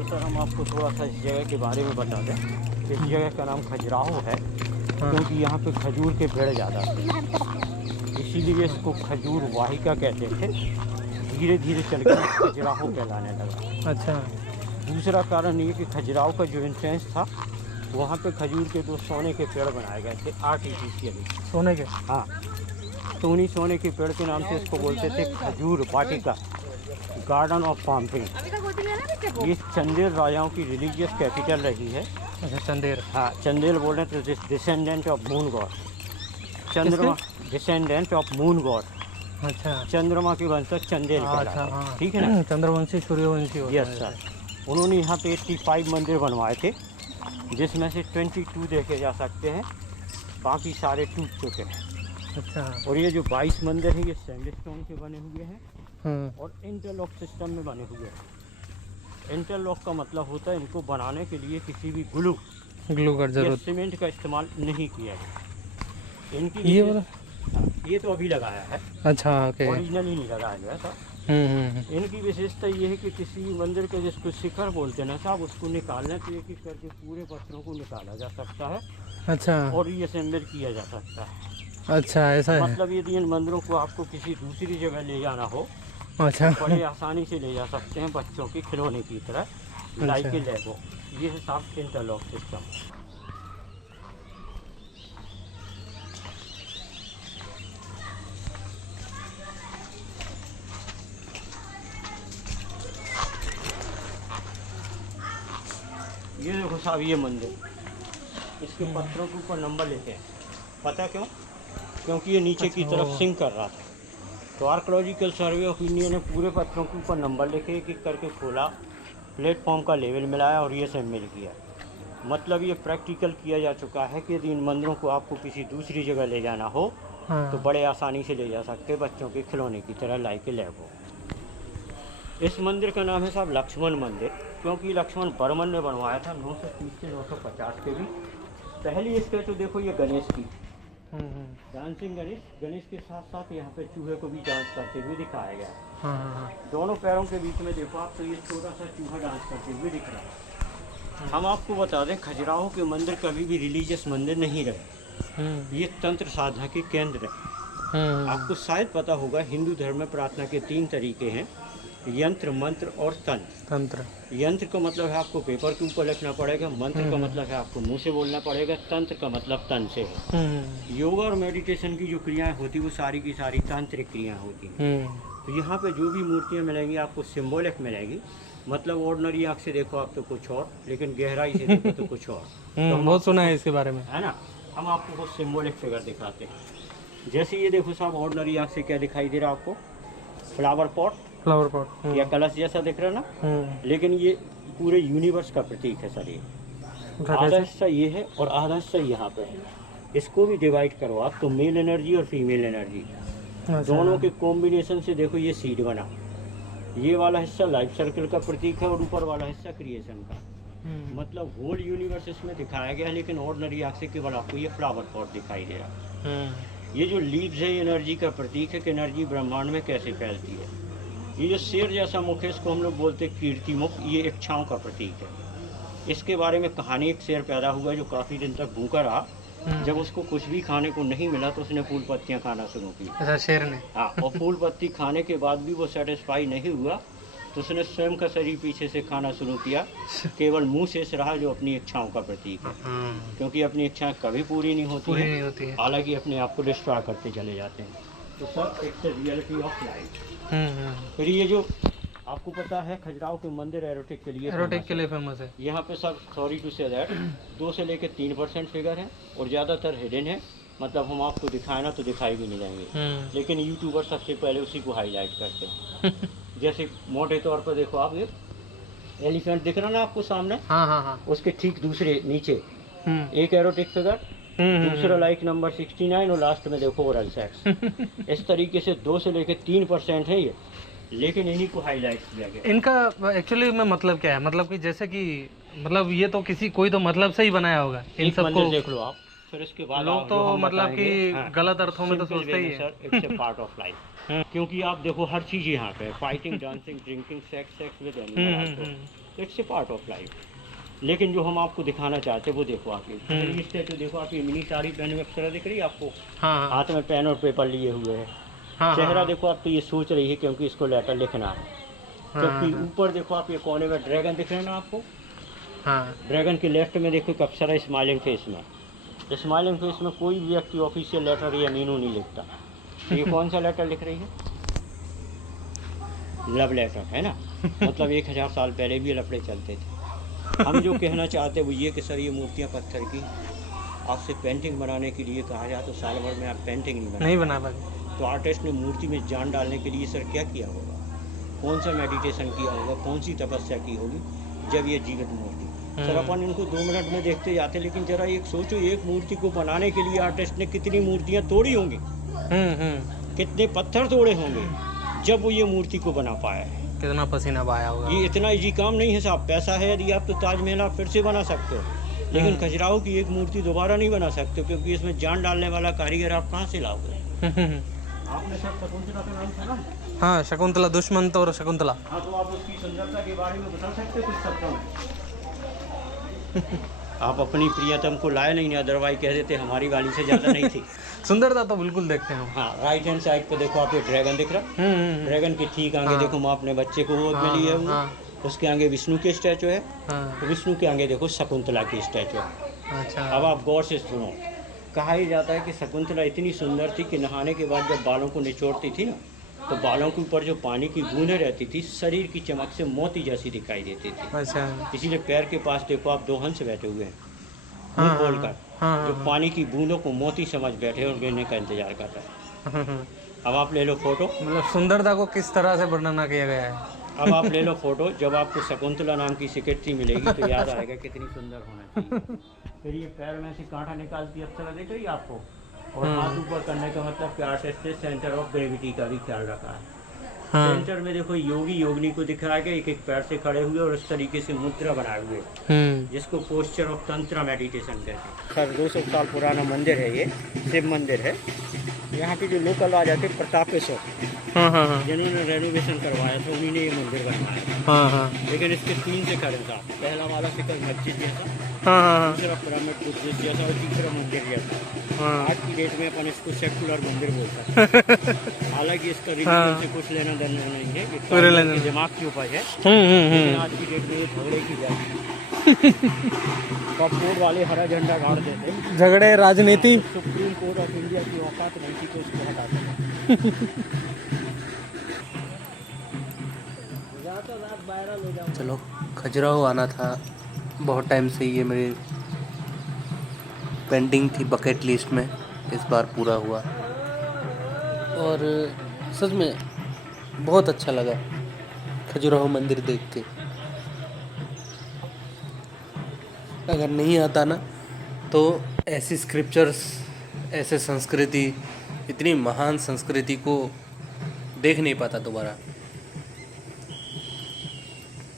तो सर हम आपको थोड़ा सा इस जगह के बारे में बता दें। इस जगह का नाम खजुराहो है क्योंकि यहाँ पे खजूर के पेड़ ज़्यादा थे, इसीलिए इसको खजूर वाहिका कहते थे। धीरे धीरे चल कर खजुराहो कहलाने लगा। अच्छा। दूसरा कारण ये कि खजुराहो का जो एंट्रेंस था वहाँ पे खजूर के 2 सोने के पेड़ बनाए गए थे आर्टिफिशियली। सोने के? हाँ, तो उन्हीं सोने के पेड़ के नाम से इसको बोलते थे खजूर वाटिका, गार्डन ऑफ पाम्पिंग। ये चंदेल राजाओं की रिलीजियस कैपिटल रही है। अच्छा, चंदेल। हाँ, चंदेल बोल रहे हैं तो डिसेंडेंट ऑफ मून गॉड, चंद्रमा, डिसेंडेंट ऑफ मून गॉड। अच्छा, चंद्रमा के वंशज चंदेल कहलाते हैं। अच्छा, हाँ, ठीक है ना, चंद्रवंशी सूर्यवंशी होता है। Yes sir. उन्होंने यहाँ पे 85 मंदिर बनवाए थे, जिसमें से 22 देखे जा सकते हैं, बाकी सारे टूट चुके हैं। अच्छा। और ये जो 22 मंदिर हैं ये सैंडस्टोन के बने हुए हैं और इंटरलॉक सिस्टम में बने हुए हैं। इंटरलॉक का मतलब होता है इनको बनाने के लिए किसी भी ग्लू का जरूरत, सीमेंट का इस्तेमाल नहीं किया गया। इनकी ये तो अभी लगाया है। अच्छा, ओके। ओरिजिनली नहीं लगाया गया था। इनकी विशेषता ये है कि किसी भी मंदिर के जिसको शिखर बोलते हैं ना साहब, उसको निकालने के लिए करके पूरे पत्थरों को निकाला जा सकता है। अच्छा। और रीअसेंबल किया जा सकता है। अच्छा, ऐसा है। मतलब यदि इन मंदिरों को आपको किसी दूसरी जगह ले जाना हो, अच्छा, बड़े आसानी से ले जा सकते हैं, बच्चों के खिलौने की तरह, लाइक लेगो। ये है साफ इंटरलॉक सिस्टम। ये देखो साहब, ये मंदिर, इसके पत्थरों के ऊपर नंबर लिखे हैं। पता क्यों? क्योंकि ये नीचे की तरफ सिंक कर रहा था, तो आर्कोलॉजिकल सर्वे ऑफ इंडिया ने पूरे पत्थरों के ऊपर नंबर लिखे, एक एक करके खोला, प्लेटफॉर्म का लेवल मिलाया और ये सबमिट किया। मतलब ये प्रैक्टिकल किया जा चुका है कि यदि इन मंदिरों को आपको किसी दूसरी जगह ले जाना हो तो बड़े आसानी से ले जा सकते, बच्चों के खिलौने की तरह, लाइक लेगो। इस मंदिर का नाम है साहब लक्ष्मण मंदिर, क्योंकि लक्ष्मण बर्मन ने बनवाया था 930 से 950 के बीच। पहली इसके तो देखो ये गणेश की डांसिंग गणेश के साथ साथ यहाँ पे चूहे को भी डांस करते हुए दिखाया गया। दोनों पैरों के बीच में देखो आप, तो ये छोटा सा चूहा डांस करते हुए दिख रहा है। हम आपको बता दें, खजुराहो के मंदिर कभी भी रिलीजियस मंदिर नहीं रहे, ये तंत्र साधना के केंद्र है। आपको शायद पता होगा, हिंदू धर्म में प्रार्थना के 3 तरीके हैं, यंत्र, मंत्र और तंत्र। यंत्र का मतलब है आपको पेपर के ऊपर लिखना पड़ेगा, मंत्र का मतलब है आपको मुंह से बोलना पड़ेगा, तंत्र का मतलब तन से है। योगा और मेडिटेशन की जो क्रियाएं होती है वो सारी की सारी तांत्रिक क्रियाएं होती हैं। तो यहाँ पे जो भी मूर्तियाँ मिलेंगी आपको सिम्बॉलिक मिलेंगी, मतलब ऑर्डिनरी आँख से देखो आप तो कुछ और, लेकिन गहराई से देखो तो कुछ और। तो बहुत सुना है इसके बारे में, है ना। हम आपको कुछ सिम्बॉलिक फिगर दिखाते हैं। जैसे ये देखो साहब, ऑर्डिनरी आँख से क्या दिखाई दे रहा है आपको? फ्लावर पॉट या कलश जैसा दिख रहा है ना, लेकिन ये पूरे यूनिवर्स का प्रतीक है सर। ये आधा हिस्सा ये है और आधा हिस्सा यहाँ पे है। इसको भी डिवाइड करो आप तो मेल एनर्जी और फीमेल एनर्जी दोनों के कॉम्बिनेशन से देखो ये सीड बना। ये वाला हिस्सा लाइफ सर्कल का प्रतीक है और ऊपर वाला हिस्सा क्रिएशन का। मतलब होल यूनिवर्स इसमें दिखाया गया है, लेकिन ऑर्डिनरी आँख से केवल आपको ये फ्लावर पॉट दिखाई दे रहा। ये जो लीव्स है ये एनर्जी का प्रतीक है कि एनर्जी ब्रह्मांड में कैसे फैलती है। ये जो शेर जैसा मुख है इसको हम लोग बोलते हैं कीर्ति मुख, ये इच्छाओं का प्रतीक है। इसके बारे में कहानी, एक शेर पैदा हुआ जो काफ़ी दिन तक भूखा रहा, जब उसको कुछ भी खाने को नहीं मिला तो उसने फूल पत्तियाँ खाना शुरू की। अच्छा, शेर ने? हाँ, और फूल पत्ती खाने के बाद भी वो सेटिस्फाई नहीं हुआ तो उसने स्वयं का शरीर पीछे से खाना शुरू किया। केवल मुंह शेष रहा जो अपनी इच्छाओं का प्रतीक है, क्योंकि अपनी इच्छाएं कभी पूरी नहीं होती है, हालांकि अपने आप को डिस्ट्रॉय करते चले जाते हैं। तो sir it's the reality of life. फिर ये जो आपको पता है खजुराहो के मंदिर एरोटिक के लिए फेमस है। यहाँ पे सब सॉरी टू से दैट 2 से लेकर 3% फिगर है और ज़्यादातर हिडन है, मतलब हम आपको दिखाए ना तो दिखाई भी नहीं जाएंगे, लेकिन यूट्यूबर सबसे पहले उसी को हाईलाइट करते हैं। जैसे मोटे तौर पर देखो आप, ये एलिफेंट दिख रहा ना आपको सामने, उसके ठीक दूसरे नीचे एक एरोटिक फिगर, दूसरा लाइक नंबर 69 और लास्ट में देखो ओरल सेक्स। इस तरीके से 2 से लेकर 3% है ये, लेकिन इन्हीं को हाईलाइट किया गया। इनका एक्चुअली में मतलब क्या है? मतलब कि जैसे कि मतलब ये तो कोई तो मतलब से ही बनाया होगा इन सबको। देख लो आप, फिर इसके बाद लोग तो मतलब कि गलत अर्थों में तो सोचते ही है। Sir it's a part of life. क्योंकि आप देखो हर चीज़ यहाँ पे fighting, dancing, drinking, sex with animal, it's a part of life. लेकिन जो हम आपको दिखाना चाहते हैं वो देखो आप ये स्टैचू देखो आप, ये मिनी साड़ी पहने हुए अप्सरा दिख रही है आपको, हाँ हाथ में पेन और पेपर लिए हुए है। हाँ चेहरा हाँ देखो आप, तो ये सोच रही है क्योंकि इसको लेटर लिखना है। जबकि ऊपर देखो आप, ये कोने में ड्रैगन दिख रहे हैं ना आपको, हाँ ड्रैगन के लेफ्ट में देखो एक अप्सरा स्माइलिंग फेस में। स्माइलिंग फेस में कोई भी व्यक्ति ऑफिशियल लेटर या मीनू नहीं लिखता। ये कौन सा लेटर लिख रही है? लव लेटर, है ना। मतलब 1000 साल पहले भी लफड़े चलते थे। हम जो कहना चाहते हैं वो ये कि सर ये मूर्तियाँ पत्थर की, आपसे पेंटिंग बनाने के लिए कहा जाए तो साल भर में आप पेंटिंग नहीं बना पाते। तो आर्टिस्ट ने मूर्ति में जान डालने के लिए सर क्या किया होगा? कौन सा मेडिटेशन किया होगा? कौन सी तपस्या की होगी जब ये जीवित मूर्ति। सर अपन इनको 2 मिनट में देखते जाते, लेकिन जरा एक सोचो, एक मूर्ति को बनाने के लिए आर्टिस्ट ने कितनी मूर्तियाँ तोड़ी होंगी, कितने पत्थर तोड़े होंगे जब वो ये मूर्ति को बना पाया है। कितना पसीना बहाया होगा। ये इतना इजी काम नहीं है साहब। पैसा है यदि आप तो ताजमहल आप फिर से बना सकते हो, लेकिन खजुराहो की एक मूर्ति दोबारा नहीं बना सकते, क्योंकि इसमें जान डालने वाला कारीगर आप कहाँ से लाओगे? आपने सब शकुंतला का नाम सुना? हाँ, शकुंतला, दुष्मंत और शकुंतला। हाँ, तो आप उसकी सुंदरता के बारे में बता सकते कुछ शब्दों में? आप अपनी प्रियतम को लाए नहीं, अदरवाइज कह देते हमारी वाली से ज़्यादा नहीं थी। सुंदरता तो बिल्कुल देखते हैं। हाँ, राइट हैंड साइड पे देखो आप, ये ड्रैगन दिख रहा है। ड्रैगन के ठीक आगे देखो माँ अपने बच्चे को गोद में लिए हुए, उसके आगे विष्णु के स्टैचू है। तो विष्णु के आगे देखो शकुंतला की स्टैचू है। अच्छा। अब आप गौर से सुनो, कहा ही जाता है कि शकुंतला इतनी सुंदर थी कि नहाने के बाद जब बालों को निचोड़ती थी ना, तो बालों के ऊपर जो पानी की बूंदें रहती थी शरीर की चमक से मोती जैसी दिखाई देती थी। अच्छा। इसीलिए पैर के पास देखो आप 2 हंस बैठे हुए हैं, मुंह खोलकर, जो पानी की बूंदों को मोती समझ बैठे और गिरने का इंतजार कर रहे हैं। अब आप ले लो फोटो। मतलब सुंदरता को किस तरह से वर्णना किया गया है। अब आप ले लो फोटो, जब आपको शकुंतला नाम की सेक्रेटरी मिलेगी तो याद आएगा कितनी सुंदर होना चाहिए। फिर ये पैर में से कांटा निकालती अप्सरा दिख रही है आपको, और हाथ ऊपर करने का मतलब कि आर्टिस्ट ने सेंटर ऑफ ग्रेविटी का भी ख्याल रखा है। सेंटर में देखो योगी योगिनी को दिखाया गया, एक एक पैर से खड़े हुए और इस तरीके से मुद्रा बनाए हुए, जिसको पोस्चर ऑफ तंत्र मेडिटेशन कहते हैं। सर 200 साल पुराना मंदिर है, ये शिव मंदिर है। यहाँ पे जो लोकल आ जाते प्रतापेश्वर, जिन्होंने रेनोवेशन करवाया था, उन्हीं ने ये मंदिर बनवाया। लेकिन इसके 3 शिखर हैं साहब। पहला वाला शिखर मस्जिद जैसा, दूसरा पिरामिड बुद्धिस्ट जैसा और तीसरा मंदिर जैसा। आज की डेट में अपन इसको सेकुलर मंदिर बोलते हैं। हालांकि इसका रिलीजन से कुछ लेना देना नहीं है, ये दिमाग की उपज है। लेकिन आज की डेट में ये झगड़े की जाती कोर्ट वाले हरा झंडा गाड़ देते, झगड़े, राजनीति। सुप्रीम कोर्ट ऑफ इंडिया की औकात नहीं थी तो उसको हटाते। चलो, खजुराहो आना था बहुत टाइम से, ये मेरी पेंडिंग थी बकेट लिस्ट में, इस बार पूरा हुआ और सच में बहुत अच्छा लगा खजुराहो मंदिर देख के। अगर नहीं आता ना तो ऐसी स्क्रिप्चर्स, ऐसे संस्कृति, इतनी महान संस्कृति को देख नहीं पाता दोबारा।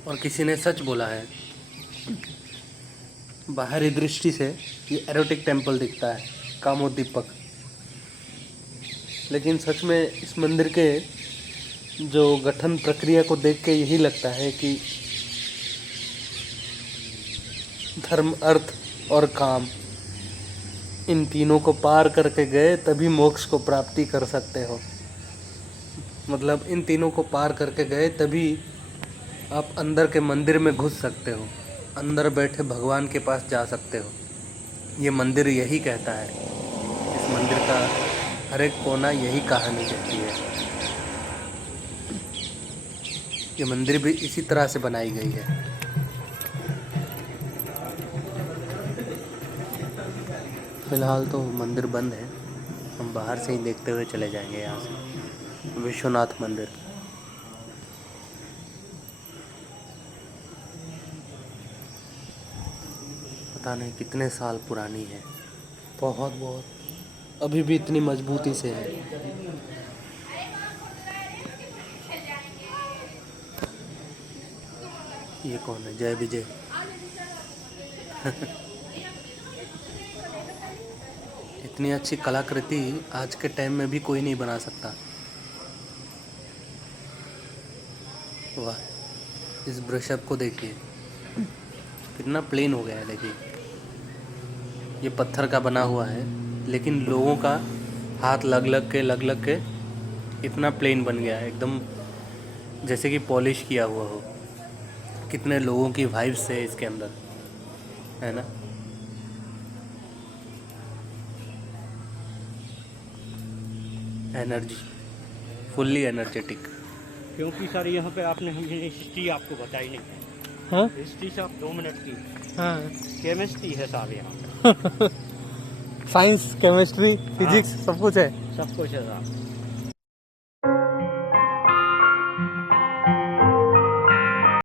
और किसी ने सच बोला है, बाहरी दृष्टि से ये एरोटिक टेम्पल दिखता है, कामोद्दीपक, लेकिन सच में इस मंदिर के जो गठन प्रक्रिया को देख के यही लगता है कि धर्म, अर्थ और काम, इन तीनों को पार करके गए तभी मोक्ष को प्राप्ति कर सकते हो। मतलब इन तीनों को पार करके गए तभी आप अंदर के मंदिर में घुस सकते हो, अंदर बैठे भगवान के पास जा सकते हो। ये मंदिर यही कहता है, इस मंदिर का हर एक कोना यही कहानी कहती है। ये मंदिर भी इसी तरह से बनाई गई है। फिलहाल तो मंदिर बंद है, हम बाहर से ही देखते हुए चले जाएंगे यहाँ से। विश्वनाथ मंदिर, पता नहीं कितने साल पुरानी है, बहुत बहुत, अभी भी इतनी मजबूती से है। ये कौन है? जय विजय। इतनी अच्छी कलाकृति आज के टाइम में भी कोई नहीं बना सकता। वाह, इस ब्रशअप को देखिए कितना प्लेन हो गया है। देखिए ये पत्थर का बना हुआ है, लेकिन लोगों का हाथ लग लग के इतना प्लेन बन गया है, एकदम जैसे कि पॉलिश किया हुआ हो। कितने लोगों की वाइब्स है इसके अंदर, है ना। Energy, fully energetic. क्योंकि सर यहाँ पे आपने हमने हिस्ट्री आपको बताई नहीं है। हाँ हिस्ट्री साहब 2 मिनट की हाँ, केमिस्ट्री है साहब यहाँ पे। साइंस, केमिस्ट्री, फिजिक्स सब कुछ है। सब कुछ है साहब।